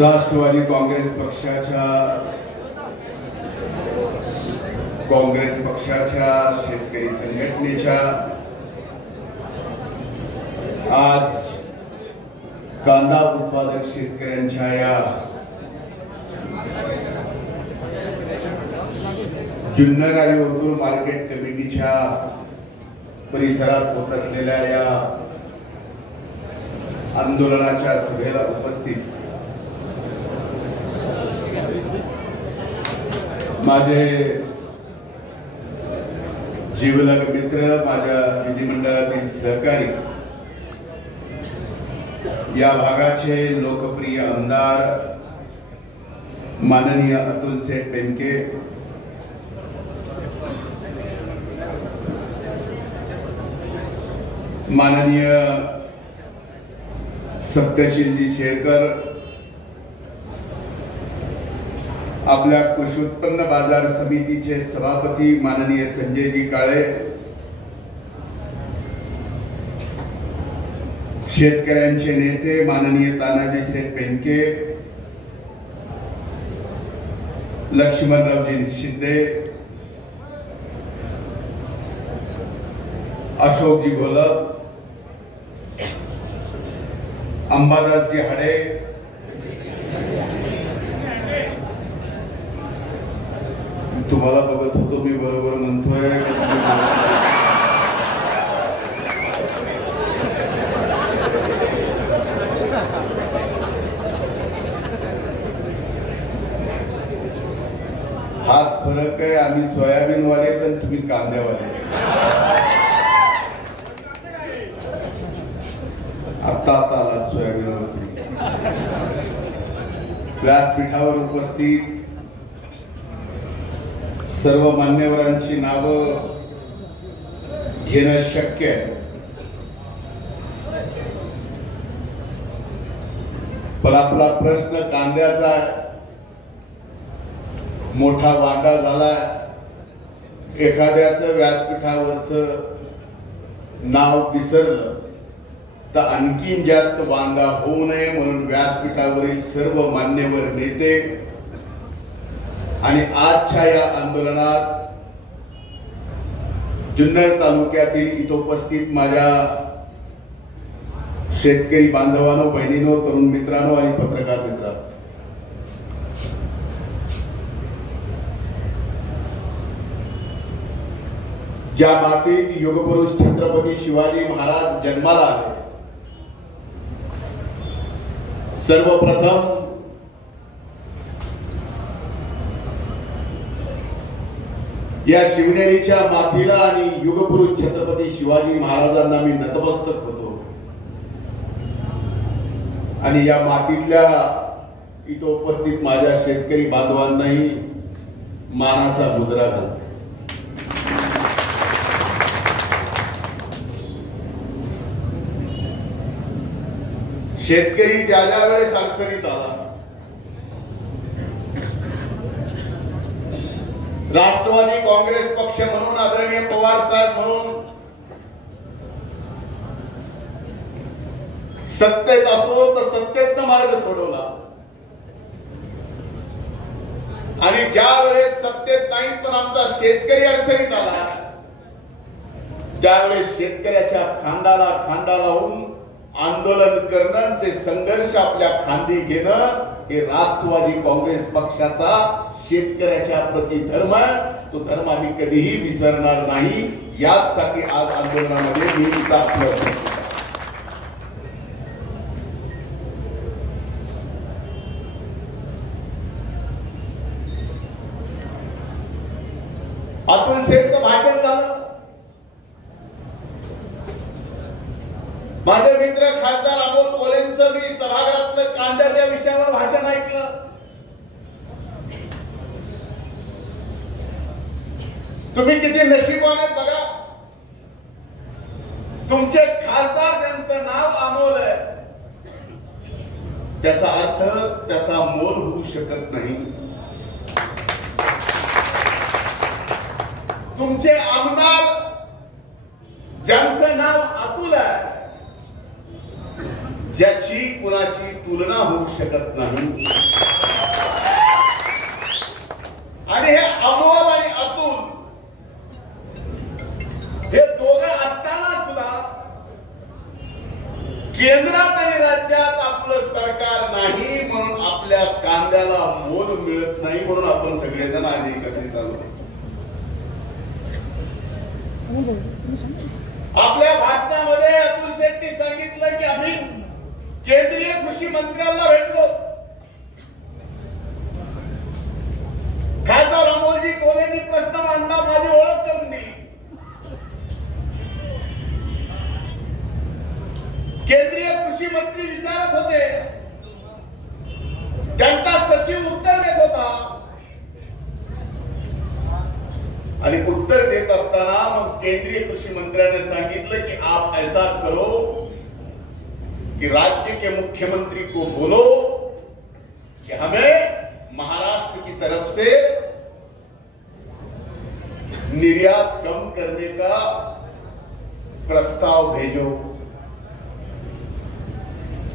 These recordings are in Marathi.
राष्ट्रवादी काँग्रेस पक्षाच्या शेतकरी संघटनेच्या आज कांदा उत्पादक शेतकऱ्यांच्या या जुन्नर आणि ओतूर मार्केट कमिटीच्या परिसरात होत असलेल्या या आंदोलनाच्या सभेला उपस्थित माझे जीवलग मित्र, माझ्या विधिमंडळातील सहकारी, या भागाचे लोकप्रिय आमदार माननीय अतुल सेठ बेनके, माननीय सत्यशीलजी शेरकर, आपल्या कृषी उत्पन्न बाजार समितीचे सभापती माननीय संजयजी काळे, शेतकऱ्यांचे नेते माननीय तानाजी सेठ बेनके, लक्ष्मणरावजी शिंदे, अशोकजी घोलप, अंबादासजी हाडे, तुम्हाला बघत होतो मी बरोबर म्हणतोय, हाच फरक आहे. आम्ही सोयाबीन वाले तर तुम्ही कांद्यावाले. आता आला सोयाबीनवर. व्यासपीठावर उपस्थित सर्व मान्यवरांची नावं घेणं शक्य आहे, पण आपला प्रश्न कांद्याचा मोठा वाटा झाला. एखाद्याचं व्यासपीठावरचं नाव विसरलं तर आणखीन जास्त वांगा होऊ नये म्हणून व्यासपीठावरील सर्व मान्यवर नेते आणि आजच्या या आंदोलनात जुन्नर तालुक्यातील इथं उपस्थित माझ्या शेतकरी बांधवांनो, बहिणींनो, तरुण मित्रांनो आणि पत्रकार मित्रांनो, ज्या मातीत युगपुरुष छत्रपती शिवाजी महाराज जन्माला आले, सर्वप्रथम या शिवनेरीच्या मातीला आणि युगपुरुष छत्रपती शिवाजी महाराजांना मी नतमस्तक होतो आणि या मातीतल्या इथं उपस्थित माझ्या शेतकरी बांधवांनाही मानाचा मुद्रा घालतो. शेतकरी ज्या ज्या वेळेस अडचणीत आला, राष्ट्रवादी काँग्रेस पक्ष म्हणून, आदरणीय पवार साहेब म्हणून सत्तेत असो तर सत्तेतनं मार्ग सोडवला आणि ज्या वेळेस सत्तेत नाही पण आमचा शेतकरी अडचणीत आला, त्यावेळेस शेतकऱ्याच्या खांद्याला खांदा लावून आंदोलन करणं, ते संघर्ष आपल्या खांदी घेणं, हे राष्ट्रवादी काँग्रेस पक्षाचा शेतकऱ्याच्या प्रति धर्म. तो धर्म आम्ही कधीही विसरणार नाही. याचसाठी आज आंदोलनामध्ये मी अतुल सेठचं भाषण झालं. माझे मित्र खासदार अमोल कोल्हेंचं मी सभागृहातलं कांद्याच्या विषयावर भाषण ऐकलं. तुम्ही किती नशिबाने बघा, तुमचे खासदार ज्यांचं नाव अमोल आहे, त्याचा अर्थ त्याचा मोल होऊ शकत नाही. तुमचे आमदार ज्यांचं नाव अतुल आहे, ज्याची कुणाशी तुलना होऊ शकत नाही. आणि हे अमोल आणि अतुल हे दोघं असताना सुद्धा केंद्रात आणि राज्यात आपलं सरकार नाही म्हणून आपल्या कांद्याला मोल मिळत नाही म्हणून आपण सगळेजण आज एकत्रित आलो. आपल्या भाषणामध्ये अतुल शेट्टी सांगितलं की आम्ही केंद्रीय कृषी मंत्र्यांना भेटलो. खासदार अमोलजी कोल्हेंनी प्रश्न मांडला, माझी ओळख करून दिली. केंद्रीय कृषी मंत्री विचारत होते, त्यांचा सचिव उत्तर देत होता आणि उत्तर देत असताना मग केंद्रीय कृषी मंत्र्याने सांगितलं की आप ऐसा करो कि राज्य के मुख्यमंत्री को बोलो कि हमें महाराष्ट्र की तरफ से निर्यात कम करने का प्रस्ताव भेजो.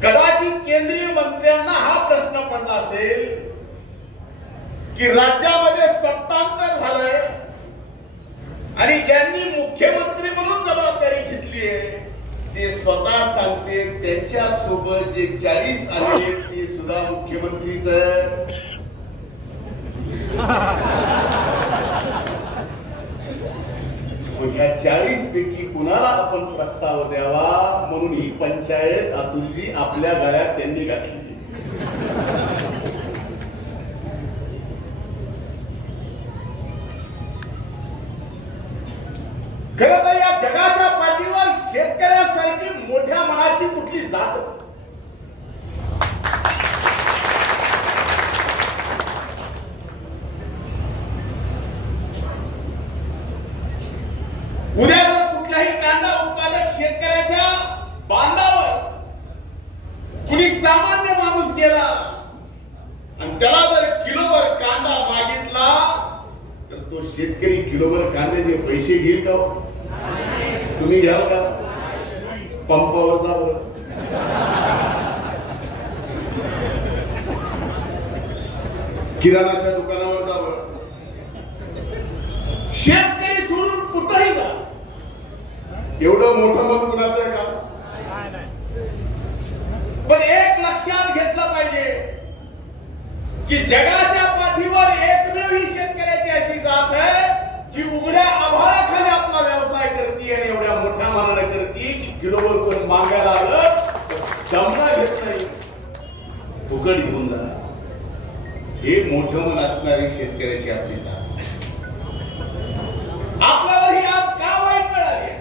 कदाचित केंद्रीय मंत्र्यांना हा प्रश्न पडला असेल की राज्यामध्ये सत्तांतर झालंय आणि ज्यांनी मुख्यमंत्री म्हणून जबाबदारी घेतली आहे ते स्वतः सांगते त्यांच्या सोबत जे 40 आले ते सुद्धा मुख्यमंत्रीच. ह्या 40 पैकी कुणाला आपण प्रस्ताव द्यावा म्हणून ही पंचायत अतुलजी आपल्या गळ्यात त्यांनी घातली. खरं तर या जगाच्या पाठीवर शेतकऱ्यासारखी मोठ्या मनाची कुठली जात. उद्या जर कुठल्याही कांदा उत्पादक शेतकऱ्याच्या बांधावर कुणी सामान्य माणूस गेला आणि त्याला जर किलोवर कांदा मागितला तर तो शेतकरी किलोवर कांद्याचे पैसे घेईल का? तुम्ही घ्याल का? पंपावर जा बरं. किराणाच्या दुकानावर जा बरं. शेतकरी सोडून कुठंही जा. एवढं मोठं मन कुणाचं आहे का? पण एक लक्षात घेतलं पाहिजे की जगाच्या पाठीवर एकमेव ही शेतकऱ्याची अशी जात आहे जी उघड्या आभाळाखाली आपला व्यवसाय करते आणि एवढ्या मोठ्या मनाने करते की किलोवर कोण मागायला आलं तर शंभर घेत नाही, फुकट घेऊन जा. हे मोठं मन असणारी शेतकऱ्याची आपली जात. आपल्यावर ही आज का वाईट मिळाली?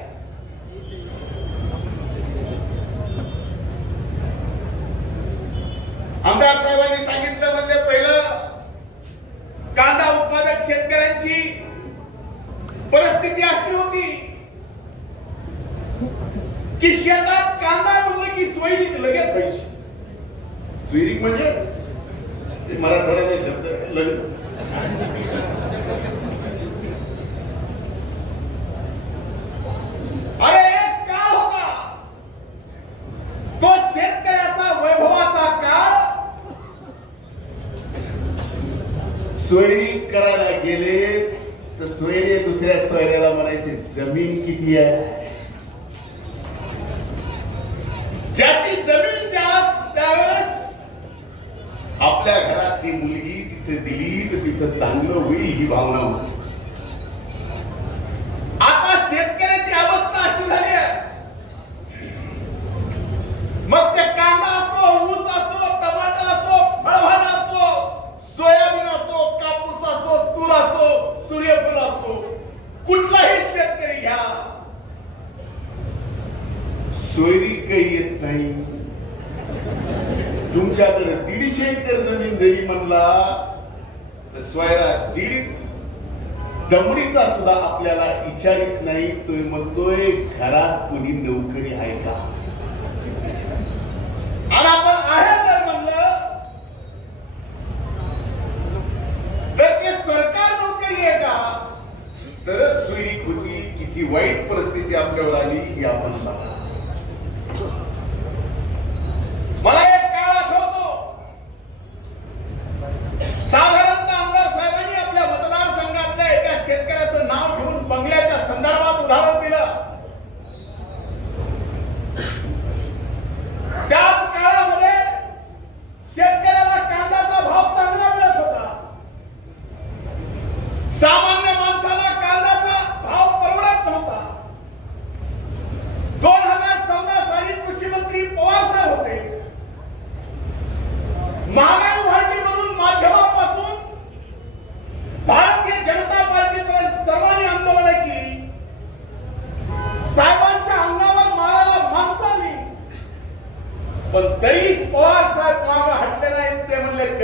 आमदार साहेबांनी सांगितलं म्हणजे पहिलं कांदा उत्पादक शेतकऱ्यांची परिस्थिती अशी होती की शेतात कांदा म्हणलं की सोयरीक लगेच व्हायची. सोयरीक म्हणजे मराठवाड्याचा शब्द लगेच. अरे एक काळ होता तो शेतकऱ्याचा वैभवाचा काळ. सोयरी करायला गेले तर सोयरे दुसऱ्या सोयऱ्याला म्हणायचे जमीन किती आहे. ज्याची जमीन जास्त त्यावेळेस आपल्या घरात ती मुलगी तिथे दिली तर तिचं चांगलं होईल ही भावना होती. आता शेतकऱ्याची अवस्था अशी झाली आहे मग ते कांदा असो, ऊस असो, टमाटा असो, फळभाज्या असो, सोयाबीन असो, कापूस असो, तूर असो, सूर्यफूल असो, कुठलाही शेतकरी घ्या सोयरी काही येत नाही. तुमच्याकडे 150 एकर जमीन जरी म्हणला तर सोयरा 1.5 दमडीचा सुद्धा आपल्याला विचारित नाही. तो म्हणतोय घरात कोणी नोकरी आहे का? आणि आपण आहे जर म्हणलं तर ते सरकार नोकरी आहे का? तरच सोयीक होती. किती वाईट परिस्थिती आपल्यावर आली ही आपण बघा.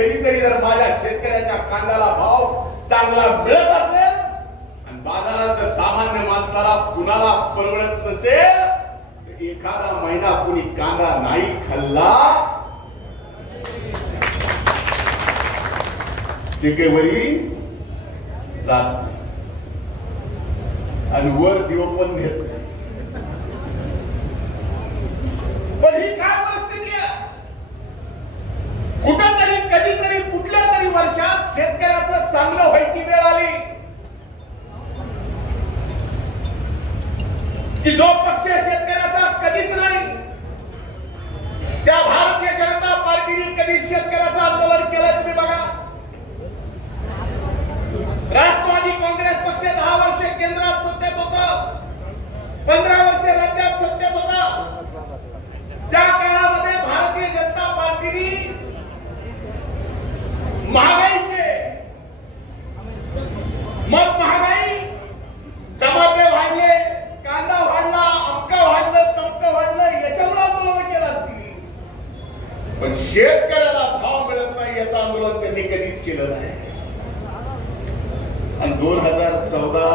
कधीतरी जर माझ्या शेतकऱ्याच्या कांद्याला भाव चांगला मिळत असेल आणि बाजारात जर सामान्य माणसाला कुणाला परवडत नसेल तर एखादा महिना कुणी कांदा नाही खाल्ला टिकेवरी जात आणि वर दिव पण घेत. पण ही काय परिस्थिती आहे? कुठंतरी कधीतरी कुठल्या तरी वर्षात शेतकऱ्याचं चांगलं व्हायची वेळ आली की जो पक्ष शेतकऱ्याचा कधीच नाही त्या भारतीय जनता पार्टीने कधी शेतकऱ्याचं आंदोलन केलं तुम्ही बघा. राष्ट्रवादी काँग्रेस पक्ष 10 वर्षे केंद्रात सत्तेत होता, 15 वर्षे राज्यात सत्तेत होता. त्या काळामध्ये भारतीय जनता पार्टीने महागाईचे मग महागाई टमाटे वाढले, कांदा वाढला, अमका वाढलं, तमकं वाढलं, याच्यावर आंदोलन केलं असतील. पण शेतकऱ्याला भाव मिळत नाही याचं आंदोलन त्यांनी कधीच केलं नाही. आणि 2014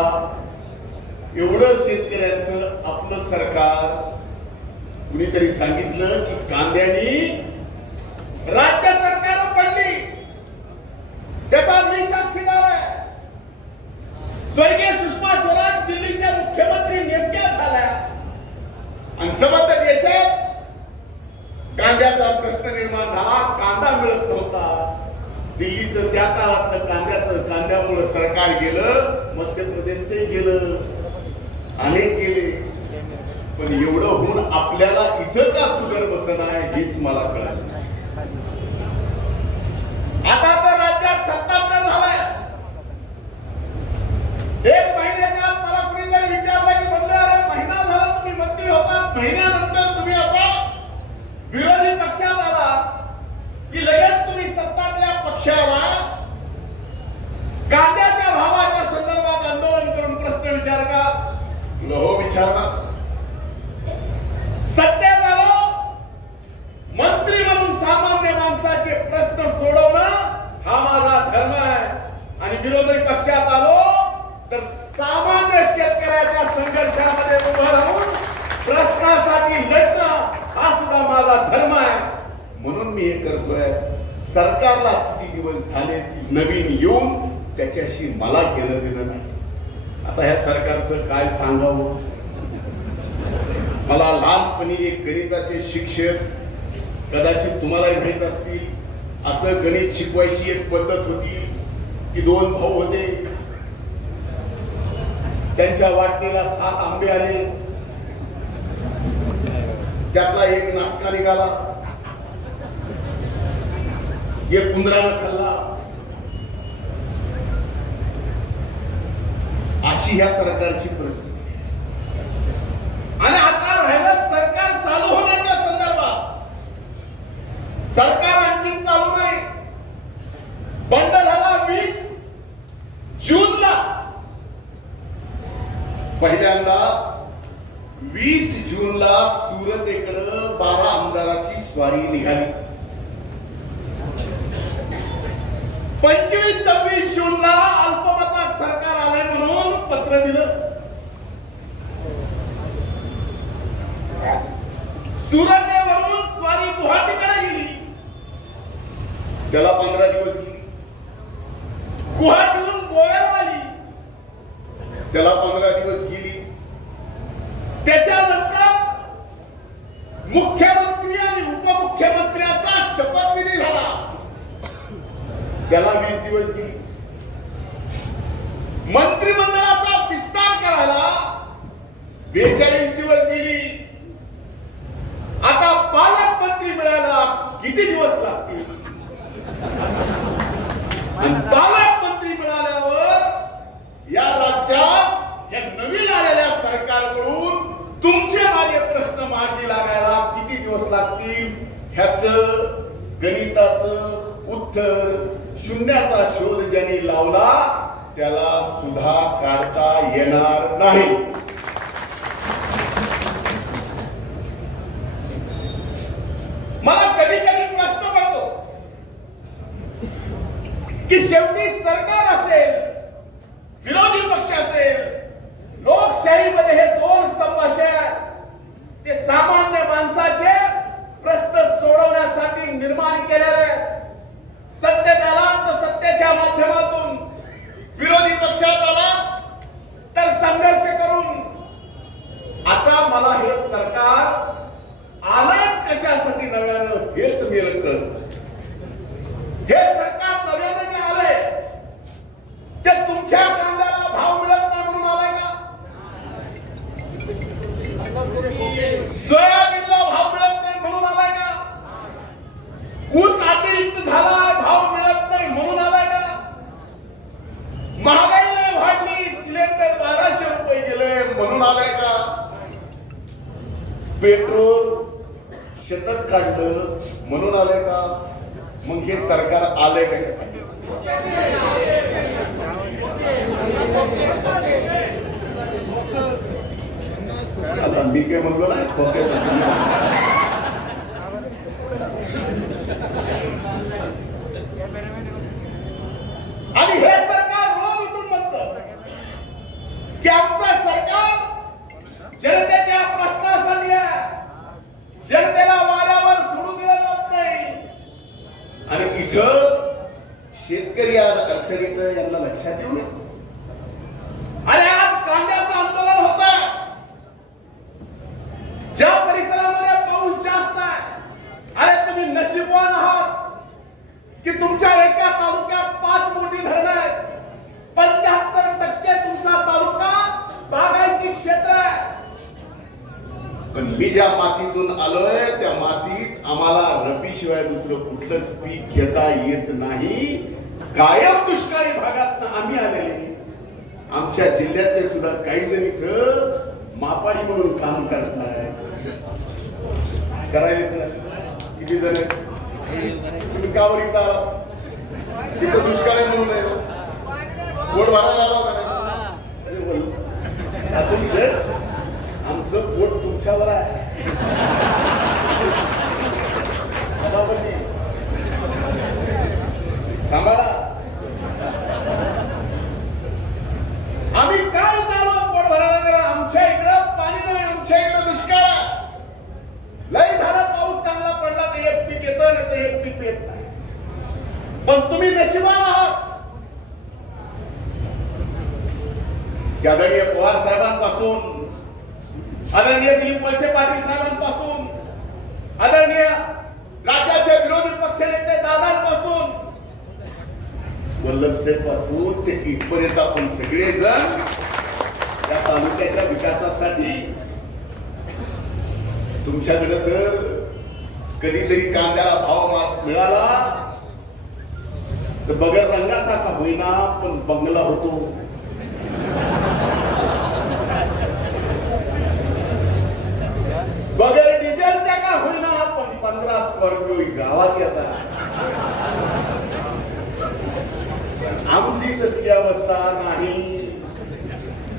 एवढं शेतकऱ्यांचं आपलं सरकार कुणीतरी सांगितलं की कांद्यानी राज्य सरकार पडली. त्याचा मी साक्षीदार आहे. स्वर्गीय सुषमा स्वराज दिल्लीच्या मुख्यमंत्री नेमक्या झाल्या आणि संबंध देशात कांद्याचा प्रश्न निर्माण झाला. कांदा मिळत नव्हता. दिल्लीचं त्या काळातलं कांद्यामुळे सरकार गेलं, मध्य प्रदेशचे गेलं, अनेक गेले. पण एवढं होऊन आपल्याला इथं का सुगर बसत आहे हेच मला कळलं. आता तर राज्यात सत्तांतर झालाय. 1 महिन्याच्या आत मला कुणीतरी विचारलं की बंधू महिना झाला तुम्ही मंत्री होता, महिन्यानंतर तुम्ही आता विरोधी पक्षात आला की लगेच तुम्ही सत्तातल्या पक्षाला कांद्याच्या भावाच्या संदर्भात आंदोलन करून प्रश्न विचार का? हो विचारणार. सत्तेत आलो मंत्री म्हणून सामान्य माणसाचे प्रश्न सोडवणं हा माझा धर्म आहे आणि विरोधी पक्षात आलो तर सामान्य शेतकऱ्याच्या संघर्षामध्ये उभं राहून प्रश्नासाठी लढणं हा सुद्धा माझा धर्म आहे. म्हणून मी हे करतोय. सरकारला किती दिवस झाले नवीन येऊन त्याच्याशी मला केलं देणं नाही. आता ह्या सरकारचं काय सांगावं. मला लहानपणी एक गणिताचे शिक्षक कदाचित तुम्हालाही माहित असतील. असं गणित शिकवायची एक पद्धत होती की 2 भाऊ होते. त्यांच्या वाटणीला 7 आंबे आले. त्यातला एक नासका निघाला, एक उंदरानं खाल्ला. अशी ह्या सरकारची परिस्थिती. आणि आता राहिलं सरकार चालू होण्याच्या संदर्भात. सरकार आणखी चालू नाही. बंद झाला 20 जूनला. पहिल्यांदा 20 जूनला सुरतेकडे 12 आमदाराची स्वारी निघाली. 25-26 जूनला अल्पमतात सरकार आलंय म्हणून पत्र दिलं. सुरतेवरून स्वारी गुवाहाटीकडे गेली. त्याला 15 दिवस गेली. गुवाहाटीवरून गोव्याला आली. त्याला 15 दिवस गेली. त्याच्यानंतर मुख्यमंत्री आणि उपमुख्यमंत्र्यांचा शपथविधी झाला. त्याला 20 दिवस गेली. मंत्रिमंडळाचा विस्तार करायला 42 दिवस गेली. आता पालकमंत्री मिळायला किती दिवस लागतील? पालकमंत्री मिळाल्यावर या राज्यात या नवीन आलेल्या सरकारकडून तुमचे माझे प्रश्न मार्गी लागायला किती दिवस लागतील? ह्याच गणिताचं उत्तर शून्याचा शोध ज्यांनी लावला त्याला सुद्धा काढता येणार नाही. मला कधी कधी प्रश्न पडतो की शेवटी सरकार असेल, विरोधी पक्ष असेल, लोकशाहीमध्ये हे दोन स्तंभ असे आहेत ते सामान्य माणसाचे प्रश्न सोडवण्यासाठी निर्माण केलेले. सत्तेत आला तर सत्तेच्या माध्यमातून, विरोधी पक्षात आला तर संघर्ष करून. आता मला हे सरकार आलाच कशासाठी नव्यानं हेच मिळत कळत. हे सरकार नव्यानं जे आलंय ते तुमच्या कांद्याला भाव मिळत नाही म्हणून आलाय का? सोयाबीनला भाव मिळत नाही म्हणून आलाय का? ऊस अतिरिक्त झाला भाव मिळत नाही म्हणून आलाय का? महागाई वाढली, सिलेंडर 1200 रुपये गेले म्हणून आलाय का? पेट्रोल शतक काढलं म्हणून आलंय का? मग हे सरकार आलंय कशासाठी? आता मी काय म्हणलो नाही, आणि हे सरकार रोज उठून म्हणतं की आमचं सरकार जनतेच्या प्रश्नासाठी आहे, जनतेला वाऱ्यावर सोडू दिलं जात नाही. आणि इथं शेतकरी आज अडचणीत, यांना लक्षात येऊ नये. आणि आज कांद्याचं आंदोलन होत आहे. ज्या परिसरामध्ये पाऊस जास्त आहे, अरे तुम्ही नशीबवान आहात की तुमच्या एका तालुक्यात 5 मोठी धरणं आहेत. 75% तुमचा तालुका बागायती क्षेत्र आहे. पण मी ज्या मातीतून आलोय त्या मातीत आम्हाला रब्बीशिवाय दुसरं कुठलंच पीक घेता येत नाही. कायम दुष्काळी भागात आम्ही आलेले. आमच्या जिल्ह्यातले सुद्धा काही जण इथं मापाडी म्हणून काम करताय. करायला किती जण तुम्ही का बरं इथं आला? तिथं दुष्काळ आहे म्हणून नाही, पोट भरायला आला का नाही? आमचं पोट तुमच्यावर आहे. सांभाळा. आम्ही काय चालू पोट भरायला? आमच्या इकडं पाणी नाही, आमच्या इकडं दुष्काळ आहे. लई झाला पाऊस चांगला पडला तर एक पीक येतं, नाही तर एक पीक येत नाही. पण तुम्ही नशिबान आहात. आदरणीय पवार साहेबांपासून, आदरणीय दिलीप वळसे पाटील साहेबांपासून, आदरणीय राज्याचे विरोधी पक्षनेते दादांपासून, वल्लभसेठ पासून ते इथपर्यंत आपण सगळेजण या तालुक्याच्या विकासासाठी तुमच्याकडे तर कधीतरी कांद्याला भाव मिळाला तर बगर रंगाचा का होईना पण बंगला होतो. बगर डिझेलच्या का होईना पण 15 स्कॉर्पिओ गावात येतात. आमची तसली अवस्था नाही.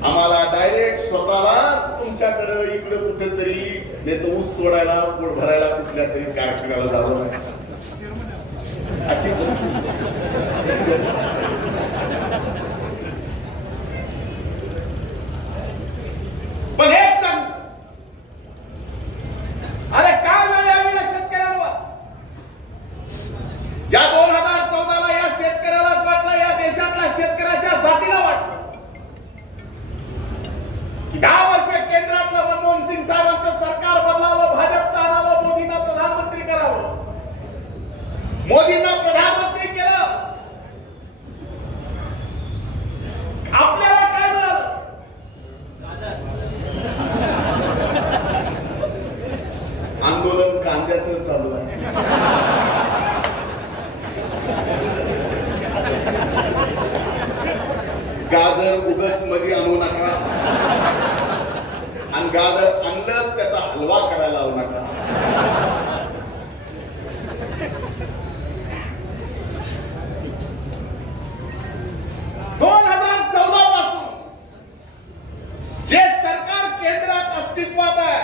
आम्हाला डायरेक्ट स्वतःला तुमच्याकडे इकडे कुठेतरी नाही तर ऊस तोडायला, पोट भरायला कुठल्या तरी कारखान्याला जावं अशी. पण हे सांग, अरे काय वेळ यावी या शेतकऱ्यांवर? या 2014ला या शेतकऱ्यालाच वाटलं, या देशातल्या शेतकऱ्याच्या जातीला वाटलं 10 वर्ष केंद्रातलं मनमोहन सिंग साहेबांचं सरकार बदलावं, भाजपचं आणावं, मोदींना प्रधानमंत्री करावं. मोदींना प्रधानमंत्री केलं, आपल्याला काय मिळालं? आंदोलन कांद्याचं चालू आहे. गाजर उगच मध्ये आणू नका, आणि गाजर आणलंच त्याचा हलवा करायला लावू नका. जे सरकार केंद्रात अस्तित्वात आहे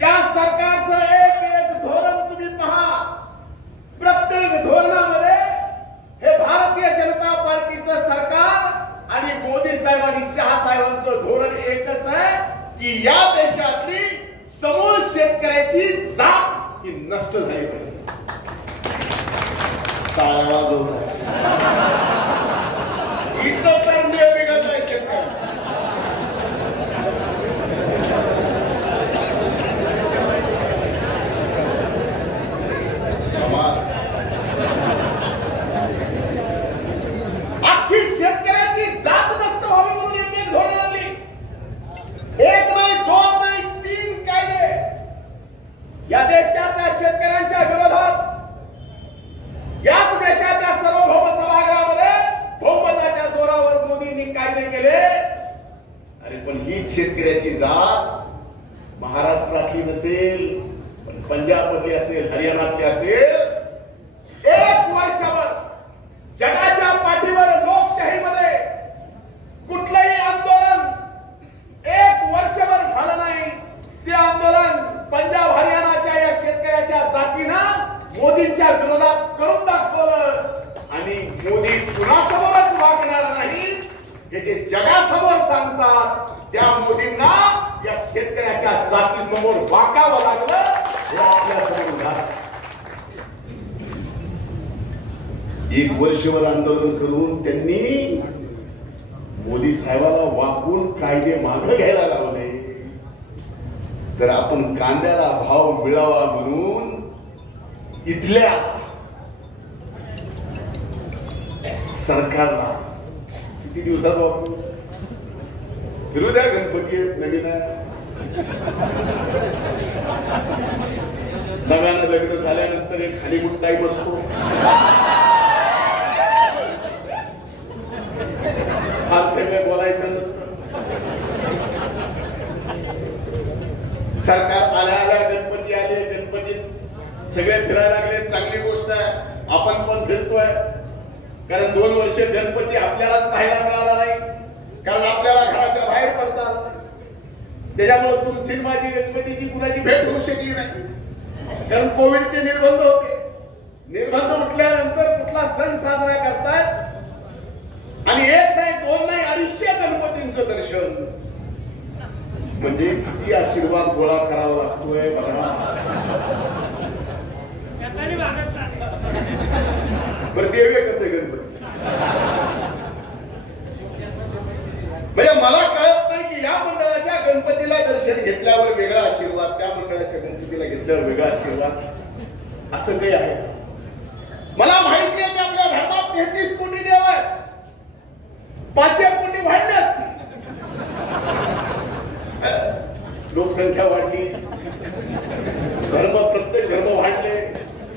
त्या सरकारचं एक धोरण तुम्ही पहा. प्रत्येक धोरणामध्ये हे भारत आवाज होत आहे. इथं तर मेळ बिघडत आहे शेतकऱ्यांचा. अख्खी शेतकऱ्याची जात नष्ट व्हावी म्हणून एक धोरण आणली. एक नाही, दोन नाही, 3 कायदे या देशाच्या शेतकऱ्यांच्या विरोधात, याच देशाच्या सार्वभौम सभागृहामध्ये बहुमताच्या जोरावर मोदींनी कायदे केले. अरे पण हीच शेतकऱ्याची जात महाराष्ट्रातली नसेल, पण पंजाबमधली असेल, हरियाणातली असेल. 1 वर्षभर जगाच्या पाठीवर लोकशाहीमध्ये कुठलंही आंदोलन 1 वर्षभर झालं नाही. ते आंदोलन पंजाब हरियाणाच्या या शेतकऱ्याच्या जातीनं मोदींच्या विरोधात करून दाखवलं. आणि मोदी कुणासमोरच वागणार नाही हे जे जगासमोर सांगतात, त्या मोदींना या शेतकऱ्याच्या जातीसमोर वाकावं लागलं. हे आपल्यासमोर झालं. 1 वर्षभर आंदोलन करून त्यांनी मोदी साहेबाला वाकून कायदे मागे घ्यायला लावले. तर आपण कांद्याला भाव मिळावा म्हणून इथल्या सरकारला किती दिवसात वापरू? फिरू द्या, गणपती नवीन आहे. नव्यानं लग्न झाल्यानंतर एक खालीबुट टाईम असतो. आज सगळं बोलायचं नसतं. सरकार आल्या गणपती आले, गणपतीत सगळे फिरायला लागले, चांगली गोष्ट आहे. आपण पण फिरतोय, कारण 2 वर्ष गणपती आपल्यालाच पाहायला मिळाला नाही, कारण आपल्याला घराच्या बाहेर पडतात. त्याच्यामुळे तुमची माझी गणपतीची कुणाची भेट होऊ शकली नाही, कारण कोविडचे निर्बंध होते. निर्बंध उठल्यानंतर कुठला सण साजरा करतायत आणि 1 नाही, 2 नाही, 250 गणपतींचं दर्शन. म्हणजे किती आशीर्वाद गोळा करावा लागतोय बघा. बरं देवे कसं गणपती? म्हणजे मला कळत नाही की या मंडळाच्या गणपतीला दर्शन घेतल्यावर वेगळा आशीर्वाद, त्या मंडळाच्या गणपतीला घेतल्यावर वेगळा आशीर्वाद, असं काही आहे? मला माहिती आहे की आपल्या धर्मात 33 कोटी देव आहेत, 5 कोटी वाढले असतील. लोकसंख्या वाढली, धर्म, प्रत्येक धर्म वाढले,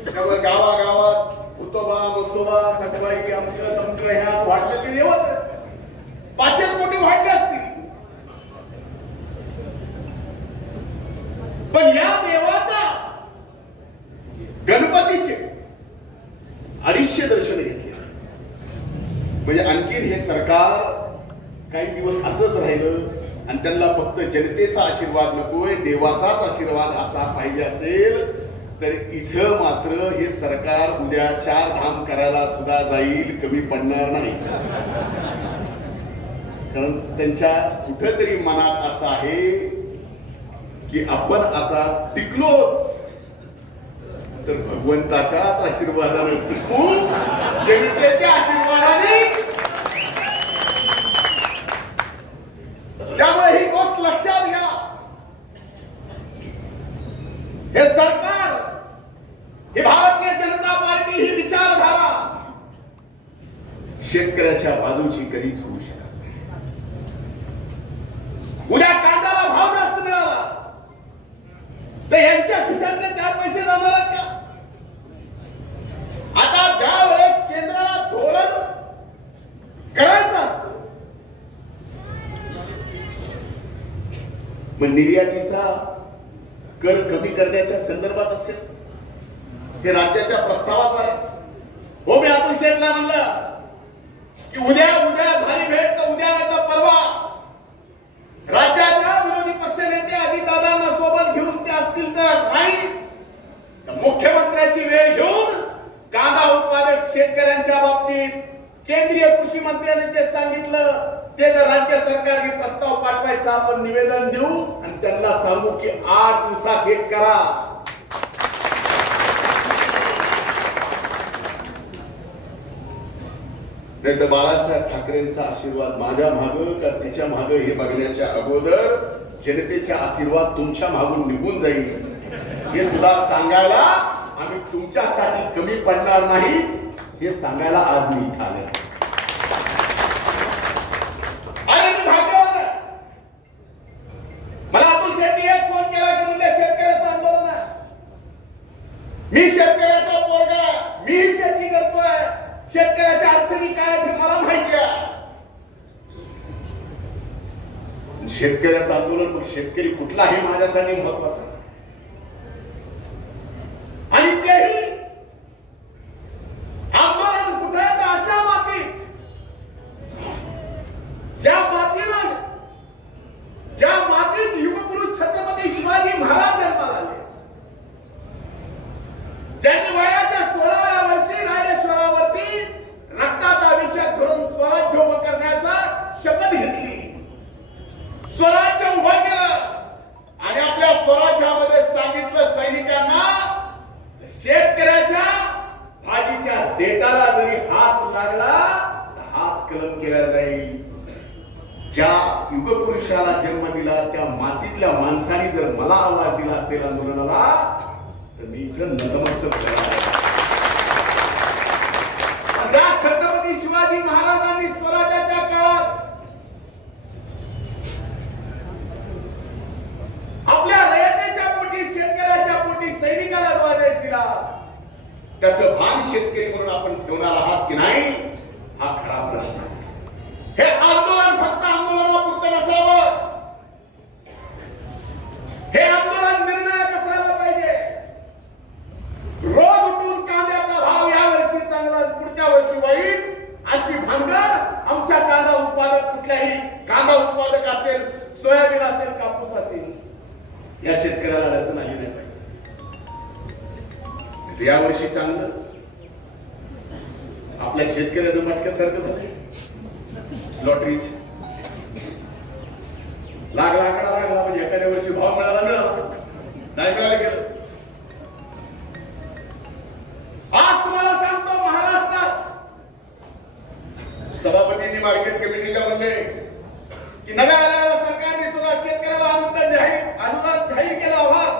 त्यामुळे गावागावात उतोबा मसोबा सटवाई आमचं तमचं ह्या वाढले ते देवच 5 कोटी वाढले असतील. पण या देवाचा गणपतीचे 250 दर्शन घेतले. म्हणजे आणखीन हे सरकार काही दिवस असंच राहिलं आणि त्यांना फक्त जनतेचा आशीर्वाद नकोय, देवाचाच आशीर्वाद असा पाहिजे असेल तर इथं मात्र हे सरकार उद्या 4 धाम करायला सुद्धा जाईल, कमी पडणार नाही. कारण त्यांच्या कुठेतरी मनात असं आहे की आपण आता टिकलो तर भगवंताच्याच आशीर्वादाने टिकून, जनतेच्या आशीर्वादाने. त्यामुळे ही गोष्ट लक्षात घ्या. हे सरकार, ही भारतीय जनता पार्टी, ही विचारधारा शेतकऱ्याच्या बाजूची कधीच होऊ शकत नाही. उद्या कांद्याला भाव जास्त मिळाला तर यांच्या खिशातले 4 पैसे जाणार का? आता ज्या वेळेस केंद्राला धोरण करायचं असतं, मग निर्यातीचा कर कमी करण्याच्या संदर्भात असेल, हे राज्याच्या प्रस्तावाद्वारे. हो, मी आपण सेटला म्हणलं की उद्या झाली भेट तर उद्या नाही तर परवा राज्याच्या विरोधी पक्षनेते अजितदादांना सोबत घेऊन ते असतील तर नाही, मुख्यमंत्र्याची वेळ घेऊन कांदा उत्पादक शेतकऱ्यांच्या बाबतीत केंद्रीय कृषी मंत्र्यांनी जे सांगितलं ते जर राज्य सरकारने प्रस्ताव पाठवायचा आपण निवेदन देऊ आणि त्यांना सांगू की 8 दिवसात हे करा. नाही तर बाळासाहेब ठाकरेंचा आशीर्वाद माझ्या मागं का त्याच्या मागं हे बघण्याच्या अगोदर जनतेचा आशीर्वाद तुमच्या मागून निघून जाईल हे सुद्धा सांगायला आम्ही तुमच्यासाठी कमी पडणार नाही हे सांगायला आज मी इथं आले. मला अतुल शेट्टी एक फोन केला की म्हणजे शेतकऱ्याचं आंदोलन आहे. मी शेतकऱ्याचा पोरगा, मी शेती करतोय, शेतकऱ्याच्या अडचणी काय मला माहिती आहे. शेतकऱ्याचं आंदोलन मग शेतकरी कुठला हे माझ्यासाठी महत्वाचं आणि तेही आंदोलन कुठे तर अशा मातीत ज्या मातीत युगपुरुष छत्रपती शिवाजी महाराज जन्माला आले, ज्यांनी वयाच्या 16व्या वर्षी रायरेश्वरावरती रक्ताचा अभिषेक करून स्वराज्य उभं करण्याचा शपथ घेतली, स्वराज्य उभं केलं आणि आपल्या स्वराज्यामध्ये सांगितलं सैनिकांना शेतकऱ्याच्या भाजीच्या देटाला जरी हात लागला तर हात कलम केला जाईल. ज्या युगपुरुषाला जन्म दिला त्या मातीतल्या माणसाने जर मला आवाज दिला असेल आंदोलनाला तर मी इथं नतमस्तक करणार. ज्या छत्रपती शिवाजी महाराजांनी स्वराज्याच्या काळात आपल्या रयतेच्या पोटी, शेतकऱ्याच्या पोटी सैनिकाला जो आदेश दिला त्याचं भान शेतकरी म्हणून आपण ठेवणार आहात की नाही हा खरा प्रश्न आहे. हे आंदोलन फक्त आंदोलनापुरतं नसावं, हे आंदोलन निर्णायक असायला पाहिजे. रोज उठून कांद्याचा भाव या वर्षी चांगला पुढच्या वर्षी वाईट अशी भानगड आमच्या कांदा उत्पादक, कुठल्याही कांदा उत्पादक असेल, सोयाबीन असेल, कापूस असेल, या शेतकऱ्याला अडचण आली नाही पाहिजे. या वर्षी चांगलं आपल्या शेतकऱ्याचं मटक्यासारखं असेल. लॉटरी लाकडा लागला म्हणजे एखाद्या वर्षी भाव मिळाला नाही मिळाला गेलं. आज तुम्हाला सांगतो महाराष्ट्रात सभापतींनी मार्केट कमिटीच्या म्हणले की नव्या आलेल्या सरकारने सुद्धा शेतकऱ्याला अनुदान जाहीर केलं. आव्हान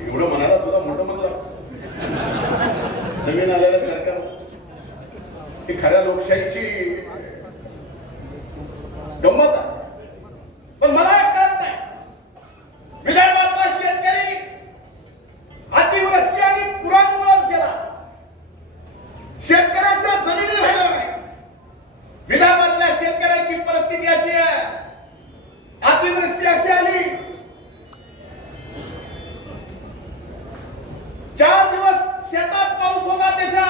एवढं म्हणायला सुद्धा मोठं म्हणलं नवीन आलेलं सरकार ही खऱ्या लोकशाहीची गंमत आहे. पण मला कळत नाही विदर्भातला शेतकरी अतिवृष्टी आणि पुरामुळेच गेला, शेतकऱ्याच्या जमिनी राहिल्या नाही. विदर्भातल्या शेतकऱ्याची परिस्थिती अशी आहे, अतिवृष्टी अशी आली 4 दिवस शेतात पाऊस होता, त्याच्या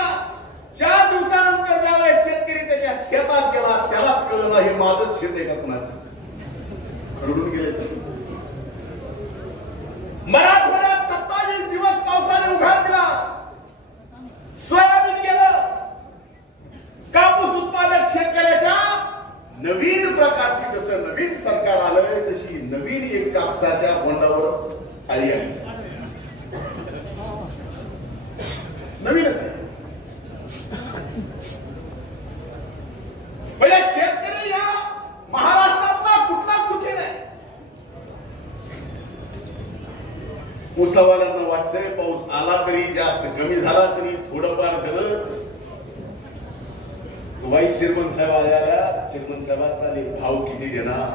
4 दिवसानंतर ज्यावेळेस शेतकरी त्याच्या शेतात गेला त्यालाच कळलं नाही हे माझंच शेत आहे का कुणाचं. रडून गेले. मराठवाड्यात 27 दिवस पावसाने उघाड दिला, सोयाबीन गेलं. कापूस उत्पादक शेतकऱ्याच्या नवीन प्रकारची, जसं नवीन सरकार आलंय तशी नवीन एक कापसाच्या बोंडावर आली आहे. नवीनच आहे. म्हणजे शेतकरी या महाराष्ट्रातला कुठला सुखी नाही. ऊसावाल्यांना वाटतंय पाऊस आला तरी, जास्त कमी झाला तरी थोडंफार झालं. वाईट चेअरमन साहेब आल्या, चेअरमन साहेबांना भाव किती देणार.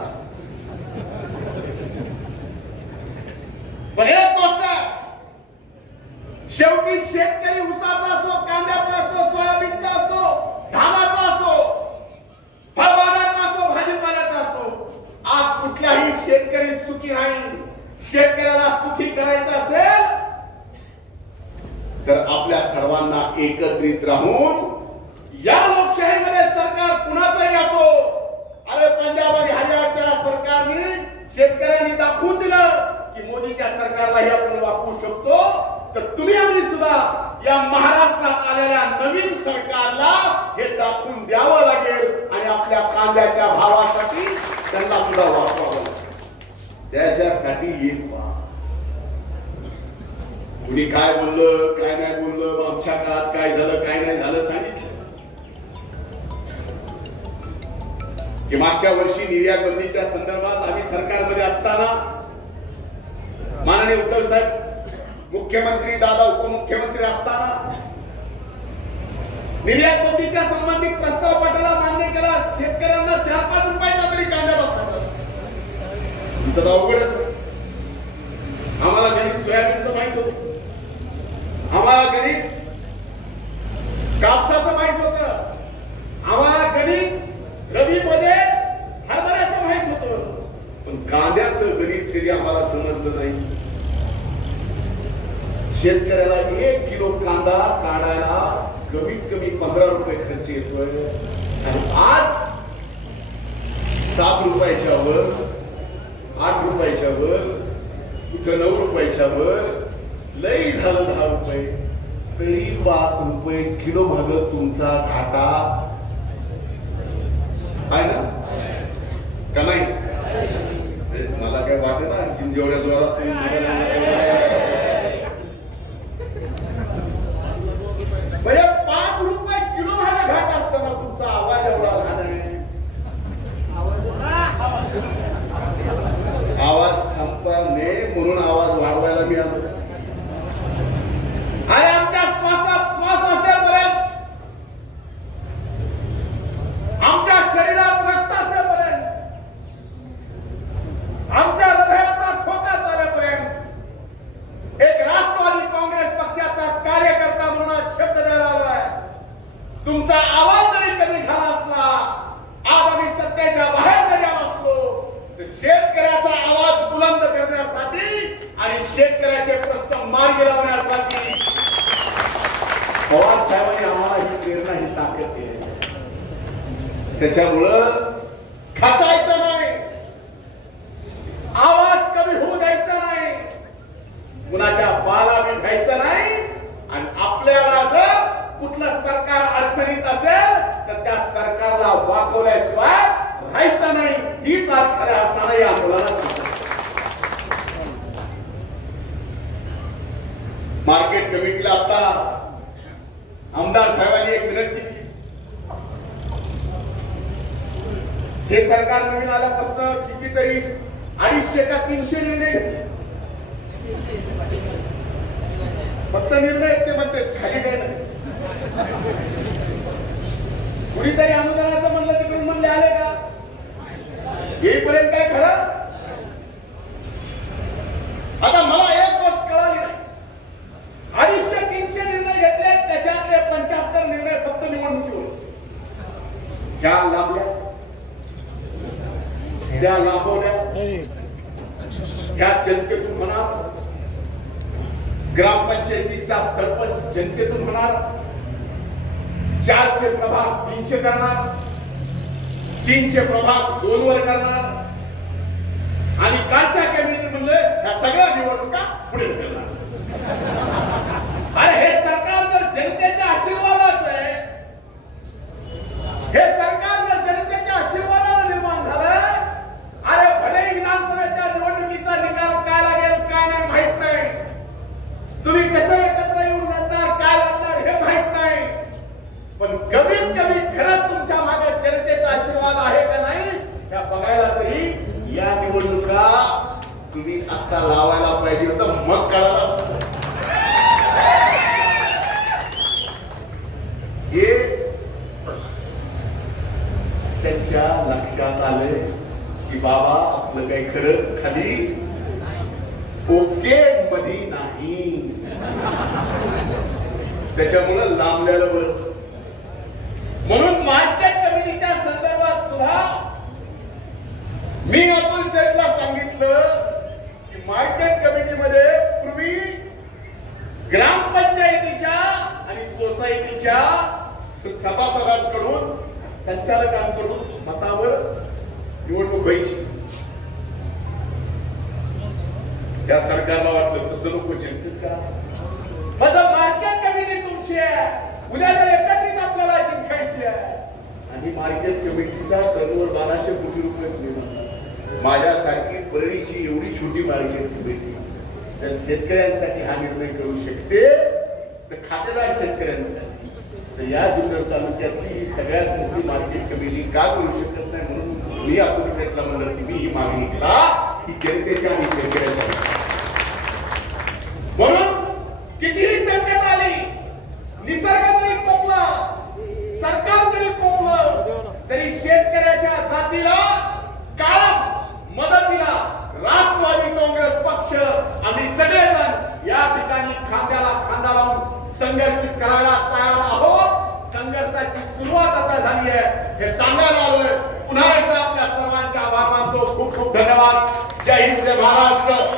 पण एक गोष्ट शेवटी शेतकरी ऊसाचा असो, कांद्याचा असो, सोयाबीनचा असो, धानाचा असो, फळबागाचा असो, भाजीपाल्याचा असो, आज कुठल्याही शेतकरी सुखी नाही. शेतकऱ्याला सुखी करायचं असेल तर आपल्या सर्वांना एकत्रित राहून या लोकशाहीमध्ये सरकार कुणाचंही असो. अरे पंजाब आणि हरियाणाच्या सरकारने शेतकऱ्यांनी दाखवून दिलं की मोदीच्या सरकारलाही आपण वापरू शकतो. तर तुम्ही आम्ही सुद्धा या महाराष्ट्रात आलेल्या नवीन सरकारला हे दाखवून द्यावं लागेल आणि आपल्या कांद्याच्या भावासाठी त्यांना सुद्धा वापरावं लागेल. त्याच्यासाठी एक कुणी काय बोललं काय नाही बोललं, आमच्या काळात काय झालं काय नाही झालं सांगितलं की मागच्या वर्षी निर्यात बंदीच्या संदर्भात आम्ही सरकारमध्ये असताना माननीय उद्धव साहेब मुख्यमंत्री, दादा उपमुख्यमंत्री असताना निर्यात बंदीच्या संबंधित प्रस्ताव पटला, मान्य केला. शेतकऱ्यांना 4-5 रुपयाचा तरी कांदा बसला. तुमचं अवघडच. आम्हाला गणित सोयाबीनचं माहित होतं, आम्हाला गणित कापसाचं माहित होतं, आम्हाला गणित रबीमध्ये हरभऱ्याचं माहित होतं, पण कांद्याचं गणित कधी आम्हाला समजलं नाही. शेतकऱ्याला 1 किलो कांदा काढायला कमीत कमी 15 रुपये खर्च येतोय आणि आज 7 रुपयाच्या वर, 8 रुपयाच्या वर, कुठं 9 रुपयाच्या वर, लई झालं 10 रुपये, तरी 5 रुपये किलो भागत तुमचा घाटा आहे ना का नाही? मला काय वाटत ना जेवढ्या जोरात तुम्ही म्हणजे 5 रुपये किलो भागा घाट असताना तुमचा आवाज एवढा लहान आहे. आवाज संपणे म्हणून आवाज वाढवायला मी आलो. आणि आमच्या श्वासात श्वास असेपर्यंत, आमच्या शरीरात रक्त असेपर्यंत, आमच्या हृदयाचा ठोका चालेपर्यंत एक राष्ट्रवादी काँग्रेस पक्षाचा कार्यकर्ता म्हणून शब्द द्यायला आलोय. तुमचा आवाज जरी कमी झाला असला, आज आम्ही सत्तेच्या बाहेर जरी आलो असलो, तर शेतकऱ्याचा आवाज बुलंद करण्यासाठी आणि शेतकऱ्याचे प्रश्न मार्गी लावण्यासाठी पवार साहेबांनी आम्हाला ही प्रेरणा, ही ताकद दिली. त्याच्यामुळं खचायचं नाही, आवाज कमी होऊ द्यायचा नाही, कुणाच्या बालावी घ्यायचं नाही. आणि आपल्याला जर कुठलं सरकार अडचणीत असेल तर त्या सरकारला वाकवल्याशिवाय राहायचं नाही. हीच आज खऱ्या अर्थानं या आंदोलनात मार्केट कमिटीला आता आमदार साहेबांनी एक विनंती केली. हे सरकार नवीन आल्यापासून कितीतरी 250 का 300 निर्णय घेतले. फक्त निर्णय ते म्हणते, खाली काय नाही. कुणीतरी अनुदानाचं म्हणलं तिकडून म्हणले आले का? येईपर्यंत काय खरं? आता मला एक गोष्ट कळाली नाही. 250-300 निर्णय घेतले, त्याच्यातले 75 निर्णय फक्त निवडणुकीवर. त्या लाभल्या, त्या लाभवल्या, त्या जनतेतून होणार, ग्रामपंचायतीचा सरपंच जनतेतून होणार, 4चे प्रभाग 300 करणार, 3चे प्रभाग 2 वर करणार आणि कालच्या कॅबिनेट म्हणले या सगळ्या निवडणुका पुढे ढकलणार. अरे हे सरकार जर जनतेच्या आशीर्वादाचं आहे, हे सरकार जर जनतेच्या आशीर्वादानं निर्माण झालं, अरे भले विधानसभेच्या निवडणुकीचा निकाल काय लागेल काय नाही माहित नाही, तुम्ही कसं एकत्र येऊन लढणार, काय लढणार हे माहित नाही, पण कमीत कमी खरंच तुमच्या मागे जनतेचा आशीर्वाद आहे का नाही या बघायला तरी या निवडणुका तुम्ही आता लावायला पाहिजे होतं. मग कळालं हे त्यांच्या लक्षात आले की बाबा आपलं काही खरं खाली ओके मध्ये नाही, त्याच्यामुळे लांबलेलं बरं. म्हणून मार्केट कमिटीच्या संदर्भात सुद्धा मी अतुल शेठला सांगितलं की मार्केट कमिटीमध्ये पूर्वी ग्रामपंचायतीच्या आणि सोसायटीच्या सभासदांकडून, संचालकांकडून मतावर निवडणूक व्हायची. त्या सरकारला वाटलं तसं नको, जिंकत का? मतलब मार्केट कमिटी तुमची आहे, उद्या जर एकत्रित आपल्याला जिंकायची आहे आणि मार्केट कमिटीचा टर्नओव्हर 1200 कोटी रुपये. माझ्यासारखी परळीची एवढी छोटी मार्केट कमिटी जर शेतकऱ्यांसाठी हा निर्णय करू शकते तर खातेदार शेतकऱ्यांसाठी तर या जुन्नर तालुक्यातली सगळ्यात मोठी मार्केट कमिटी का करू शकत नाही म्हणून मी अतुल शेठला म्हणलं तुम्ही ही मागणी केला की जनतेच्या आणि शेतकऱ्यांच्या म्हणून कितीही संकट आली निसर्ग जरी कोपला सरकार जरी कोपलं तरी शेतकऱ्याच्या जातीला कायम मदतीला राष्ट्रवादी काँग्रेस पक्ष आम्ही सगळेजण या ठिकाणी खांद्याला खांदा लावून संघर्ष करायला तयार आहोत. संघर्षाची सुरुवात आता झाली आहे हे सांगायला आलोय. पुन्हा एकदा आपल्या सर्वांचे आभार मानतो. खूप खूप धन्यवाद. जय हिंद, जय महाराष्ट्र.